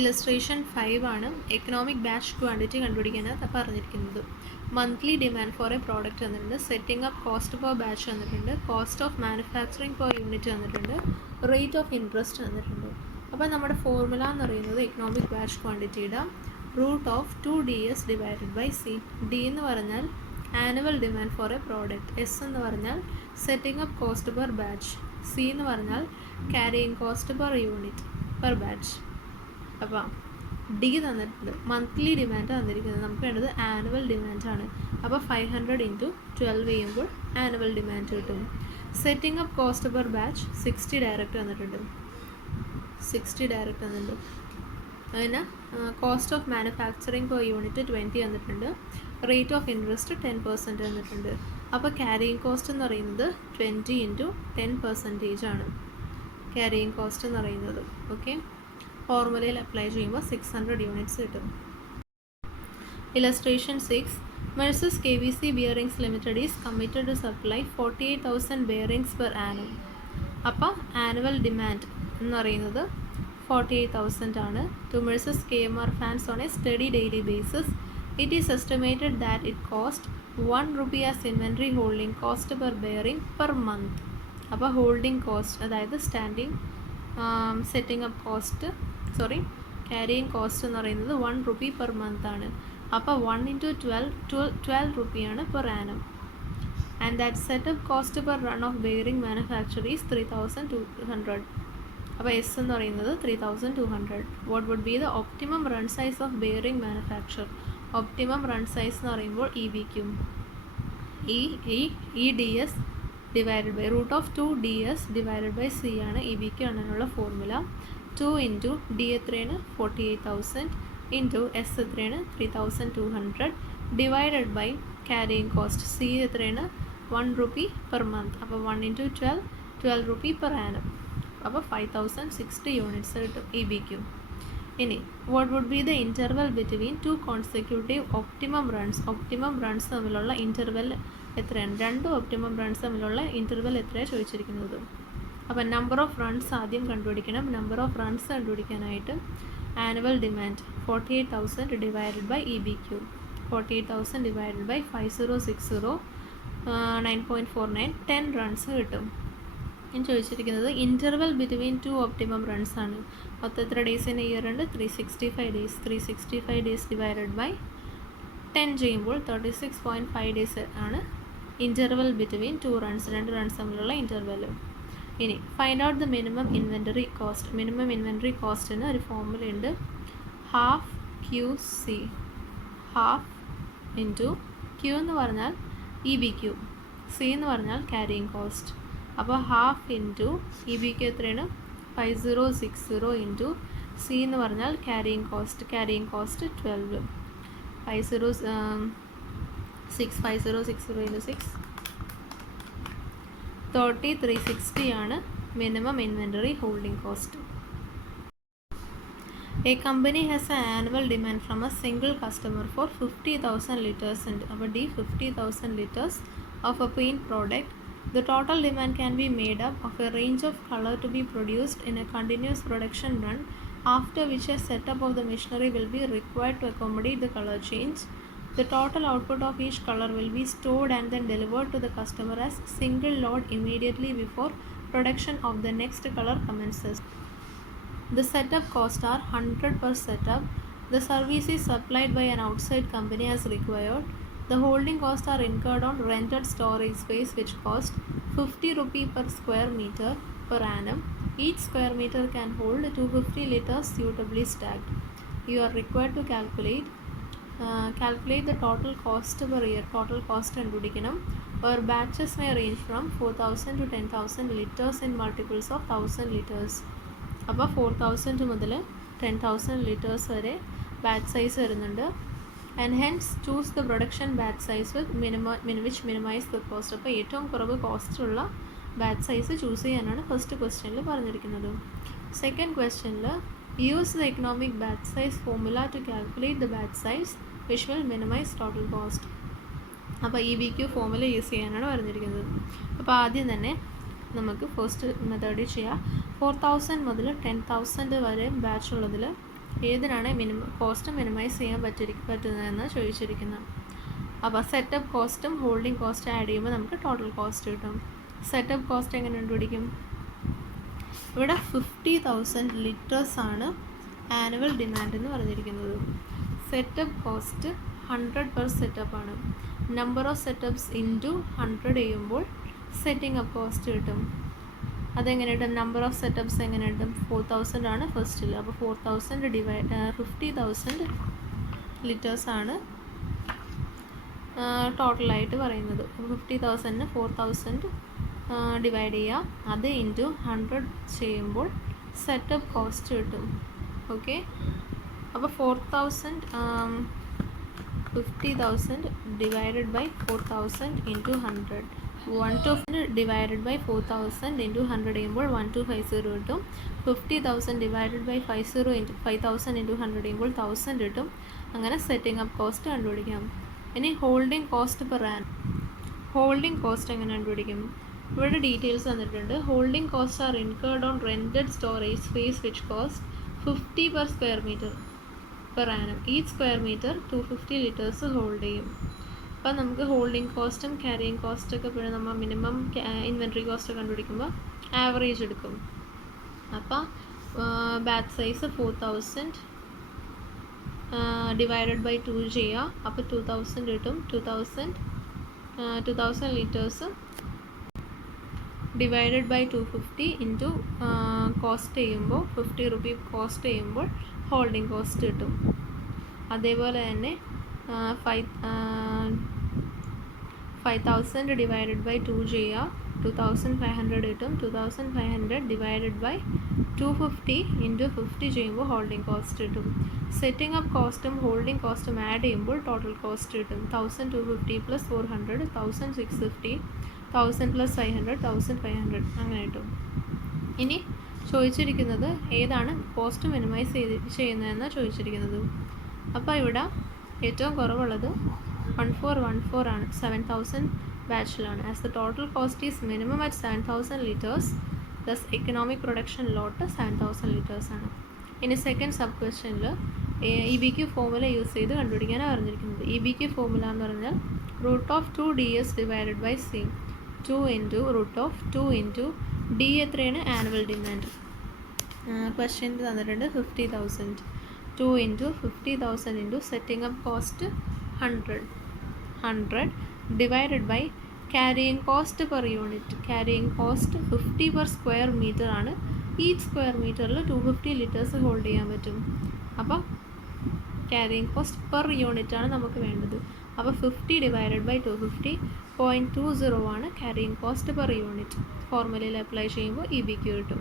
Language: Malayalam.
ഇലസ്ട്രേഷൻ 5 ആണ്. എക്കണോമിക് ബാച്ച് ക്വാണ്ടിറ്റി കണ്ടുപിടിക്കാനാണ് പറഞ്ഞിരിക്കുന്നത്. Monthly demand for a product തന്നിട്ടുണ്ട്, setting up cost per batch തന്നിട്ടുണ്ട്, cost of manufacturing per unit തന്നിട്ടുണ്ട്, റേറ്റ് ഓഫ് ഇൻട്രസ്റ്റ് തന്നിട്ടുണ്ട്. അപ്പോൾ നമ്മുടെ ഫോർമുല എന്ന് പറയുന്നത് എക്കണോമിക് ബാച്ച് ക്വാണ്ടിറ്റിയുടെ root of 2ds divided by C. D എന്ന് പറഞ്ഞാൽ annual demand for a product, S എന്ന് പറഞ്ഞാൽ setting up cost per batch, C എന്ന് പറഞ്ഞാൽ carrying cost per unit per batch. അപ്പോൾ ഡി തന്നിട്ടുണ്ട്, മന്ത്ലി ഡിമാൻഡ് തന്നിരിക്കുന്നത്, നമുക്ക് വേണ്ടത് ആനുവൽ ഡിമാൻഡാണ്. അപ്പോൾ 500 × 12 ചെയ്യുമ്പോൾ ആനുവൽ ഡിമാൻഡ് കിട്ടും. Setting up cost per batch 60 direct തന്നിട്ടുണ്ട്, 60 ഡയറക്റ്റ് തന്നിട്ടുണ്ട്. അതിന് cost of manufacturing per unit 20 തന്നിട്ടുണ്ട്, റേറ്റ് ഓഫ് ഇൻട്രസ്റ്റ് 10% തന്നിട്ടുണ്ട്. അപ്പോൾ ക്യാരിയിങ് കോസ്റ്റ് എന്ന് പറയുന്നത് 20 × 10% ആണ് ക്യാരിയിങ് കോസ്റ്റ് എന്ന് പറയുന്നത്. ഓക്കെ, ഫോർമുലയിൽ അപ്ലൈ ചെയ്യുമ്പോൾ 600 യൂണിറ്റ്സ് കിട്ടും. Illustration 6. Messrs KVC bearings limited is committed to supply 48,000 bearings per annum. അപ്പോൾ ആനുവൽ ഡിമാൻഡ് എന്ന് പറയുന്നത് 48,000 ആണ്. To messrs KMR fans on a steady daily basis it is estimated that it cost 1 rupee as inventory holding cost per bearing per month. അപ്പോൾ ഹോൾഡിംഗ് കോസ്റ്റ്, അതായത് standing setting up cost, carrying cost എന്ന് പറയുന്നത് 1 rupee പെർ മന്ത് ആണ്. അപ്പോൾ 1 × 12 rupees per annum. And that setup cost per run of bearing manufacture is 3,200. അപ്പോൾ എസ് എന്ന് പറയുന്നത് 3,200. What would be the optimum run size of bearing manufacture? Optimum run size എന്ന് പറയുമ്പോൾ EBQ, EDS divided by root of 2ds divided by C ആണ് EBQ ആണെന്നുള്ള ഫോർമുല. 2 × D എത്രയാണ് 48,000 ഇൻറ്റു എസ് എത്രയാണ് 3,200 divided by carrying cost C എത്രയാണ് 1 rupee പെർ മന്ത്. അപ്പോൾ 1 × 12 rupee പെർ ആനം. അപ്പോൾ 5,060 യൂണിറ്റ്സ് കിട്ടും EBQ. ഇനി what would be the interval between 2 consecutive optimum runs? Optimum runs തമ്മിലുള്ള ഇൻ്റർവൽ എത്രയാണ്? 2 ഒപ്റ്റിമം റൺസ് തമ്മിലുള്ള ഇൻ്റർവൽ എത്രയാണ് ചോദിച്ചിരിക്കുന്നത്. അപ്പോൾ നമ്പർ ഓഫ് റൺസ് ആദ്യം കണ്ടുപിടിക്കണം. നമ്പർ ഓഫ് റൺസ് കണ്ടുപിടിക്കാനായിട്ട് annual demand 48,000 divided by EBQ, 48,000 divided by 5060 9.49 10 runs കിട്ടും. ഞാൻ ചോദിച്ചിരിക്കുന്നത് ഇൻ്റർവൽ ബിറ്റ്വീൻ 2 ഒപ്റ്റിമം റൺസ് ആണ്. മൊത്തം എത്ര ഡേയ്സ് ഇൻ ഇയർ ഉണ്ട്? 365 ഡേയ്സ്. 365 ഡേയ്സ് ഡിവൈഡഡ് ബൈ 10 ചെയ്യുമ്പോൾ 36.5 ഡേയ്സ് ആണ് ഇൻ്റർവൽ ബിറ്റ്വീൻ 2 റൺസ്, 2 റൺസ് തമ്മിലുള്ള ഇൻ്റർവൽ. ഇനി find out the minimum inventory cost. Minimum inventory കോസ്റ്റിന് ഒരു ഫോർമുല ഉണ്ട്. Half QC, half into Q എന്ന് പറഞ്ഞാൽ EBQ, C എന്ന് പറഞ്ഞാൽ ക്യാരിയിങ് കോസ്റ്റ്. അപ്പോൾ ഹാഫ് ഇൻറ്റു EBQ എത്രയാണ് 5060 ഇൻറ്റു C എന്ന് പറഞ്ഞാൽ ക്യാരിയിങ് കോസ്റ്റ് 12. 5060 ഇൻറ്റു 6 3360 ആണ് minimum inventory holding cost. A company has an annual demand from a single customer for 50,000 liters ഉണ്ട്. അപ്പോൾ D 50,000 liters of a paint product. The total demand can be made up of a range of color to be produced in a continuous production run, after which a setup of the machinery will be required to accommodate the color change. The total output of each color will be stored and then delivered to the customer as single load immediately before production of the next color commences. The setup costs are 100 per setup. The service is supplied by an outside company as required. The holding costs are incurred on rented storage space, which cost 50 rupee per square meter per annum. Each square meter can hold 250 liters suitably stacked. You are required to calculate the total cost per year. Total cost കണ്ടുപിടിക്കണം. Our batches may range from 4,000 to 10,000 liters in multiples of 1,000 liters. അപ്പോൾ 4,000 മുതൽ 10,000 liters വരെ ബാച്ച് സൈസ് വരുന്നുണ്ട്. And hence choose the production batch size which minimise the cost. അപ്പോൾ ഏറ്റവും കുറവ് കോസ്റ്റുള്ള ബാച്ച് സൈസ് ചൂസ് ചെയ്യാനാണ് ഫസ്റ്റ് ക്വസ്റ്റ്യനിൽ പറഞ്ഞിരിക്കുന്നത്. സെക്കൻഡ് ക്വസ്റ്റ്യനിൽ use the economic batch size formula to calculate the batch size which will minimise total cost. അപ്പോൾ EBQ ഫോർമുല യൂസ് ചെയ്യാനാണ് പറഞ്ഞിരിക്കുന്നത്. അപ്പോൾ ആദ്യം തന്നെ നമുക്ക് ഫസ്റ്റ് മെത്തേഡിൽ ചെയ്യാം. 4,000 മുതൽ 10,000 വരെ ബാച്ച് ഉള്ളതിൽ ഏതിനാണ് കോസ്റ്റ് മിനിമൈസ് ചെയ്യാൻ പറ്റുന്നതെന്ന് ചോദിച്ചിരിക്കുന്നത്. അപ്പോൾ സെറ്റപ്പ് കോസ്റ്റും ഹോൾഡിംഗ് കോസ്റ്റ് ആഡ് ചെയ്യുമ്പോൾ നമുക്ക് ടോട്ടൽ കോസ്റ്റ് കിട്ടും. സെറ്റപ്പ് കോസ്റ്റ് എങ്ങനെ കണ്ടുപിടിക്കും? ഇവിടെ 50,000 ലിറ്റേഴ്സാണ് ആനുവൽ ഡിമാൻഡ് എന്ന് പറഞ്ഞിരിക്കുന്നത്. സെറ്റപ്പ് കോസ്റ്റ് 100 പെർ സെറ്റപ്പാണ്. നമ്പർ ഓഫ് സെറ്റപ്സ് ഇൻറ്റു 100 ചെയ്യുമ്പോൾ സെറ്റിംഗ് അപ്പ് കോസ്റ്റ് കിട്ടും. അതെങ്ങനെ കിട്ടും? നമ്പർ ഓഫ് സെറ്റപ്സ് എങ്ങനെ കിട്ടും? 4,000 ആണ് ഫസ്റ്റിൽ. അപ്പോൾ 4,000 50,000 ലിറ്റേഴ്സാണ് ടോട്ടലായിട്ട് പറയുന്നത്. അപ്പോൾ 50,000 4,000 ഡിവൈഡ് ചെയ്യുക, അത് ഇൻറ്റു 100 ചെയ്യുമ്പോൾ സെറ്റപ്പ് കോസ്റ്റ് കിട്ടും. ഓക്കെ, അപ്പോൾ 50,000 divided by 4,000 into 100. 1,250 divided by 4,000 into 100 ചെയ്യുമ്പോൾ 1,250 കിട്ടും. 50,000 ഡിവൈഡഡ് ബൈ 5,000 ഇൻറ്റു 100 ചെയ്യുമ്പോൾ 1,000 കിട്ടും. അങ്ങനെ സെറ്റിംഗ് അപ്പ് കോസ്റ്റ് കണ്ടുപിടിക്കാം. ഇനി holding cost per annum. Holding cost എങ്ങനെ കണ്ടുപിടിക്കും? ഇവിടെ ഡീറ്റെയിൽസ് തന്നിട്ടുണ്ട്. Holding cost are incurred on rented storage space which cost 50 per square metre per annum. Each square metre 250 litres hold ചെയ്യും. അപ്പോൾ നമുക്ക് ഹോൾഡിംഗ് കോസ്റ്റും ക്യാരിയിങ് കോസ്റ്റൊക്കെ ഇപ്പോൾ നമ്മൾ മിനിമം ഇൻവെൻട്രി കോസ്റ്റ് കണ്ടുപിടിക്കുമ്പോൾ ആവറേജ് എടുക്കും. അപ്പോൾ ബാച്ച് സൈസ് 4,000 ഡിവൈഡഡ് ബൈ 2 ചെയ്യുക, അപ്പോൾ 2,000 കിട്ടും. 2,000 litres divided by 250 into cost ചെയ്യുമ്പോൾ 50 റുപ്പീ കോസ്റ്റ് ചെയ്യുമ്പോൾ ഹോൾഡിംഗ് കോസ്റ്റ് കിട്ടും. അതേപോലെ തന്നെ 5,000 ഡിവൈഡഡ് ബൈ 2 ചെയ്യുക, 2,500 കിട്ടും. 2,500 ഡിവൈഡഡ് ബൈ 250 ഇൻറ്റു 50 ചെയ്യുമ്പോൾ ഹോൾഡിംഗ് കോസ്റ്റ് കിട്ടും. സെറ്റിംഗ് അപ്പ് കോസ്റ്റും ഹോൾഡിംഗ് കോസ്റ്റും ആഡ് ചെയ്യുമ്പോൾ ടോട്ടൽ കോസ്റ്റ് കിട്ടും. 1,250 പ്ലസ് 400 1,650, 1,000 പ്ലസ് 500 1,500 അങ്ങനെ കിട്ടും. ഇനി ചോദിച്ചിരിക്കുന്നത് ഏതാണ് കോസ്റ്റ് മിനിമൈസ് ചെയ്യുന്നതെന്നാണ് ചോദിച്ചിരിക്കുന്നത്. അപ്പോൾ ഇവിടെ ഏറ്റവും കുറവുള്ളത് 1414 ആണ്, 7,000 ബാച്ചിലാണ്. As the total cost is minimum at 7,000 litres, thus economic production lot 7,000 litres ആണ്. ഇനി സെക്കൻഡ് സബ് ക്വസ്റ്റ്യനിൽ EBQ ഫോർമുല യൂസ് ചെയ്ത് കണ്ടുപിടിക്കാനാണ് പറഞ്ഞിരിക്കുന്നത്. EBQ ഫോർമുല എന്ന് പറഞ്ഞാൽ √2DS divided by C. 2 into √2 into D എത്രയാണ്? Annual demand. ക്വസ്റ്റ്യൻ തന്നിട്ടുണ്ട് 50,000. 2 into 50,000 into setting up cost 100 divided by carrying cost per unit. Carrying cost 50 per square metre ആണ്. ഈച്ച് സ്ക്വയർ മീറ്ററിൽ 250 ലിറ്റേഴ്സ് ഹോൾഡ് ചെയ്യാൻ പറ്റും. അപ്പോൾ ക്യാരിയിങ് കോസ്റ്റ് പെർ യൂണിറ്റ് ആണ് നമുക്ക് വേണ്ടത്. അപ്പോൾ 50 ഡിവൈഡഡ് ബൈ 250 0.20 ആണ് ക്യാരിയിങ് കോസ്റ്റ് പെർ യൂണിറ്റ്. ഫോർമുലയിൽ അപ്ലൈ ചെയ്യുമ്പോൾ EBQ കിട്ടും.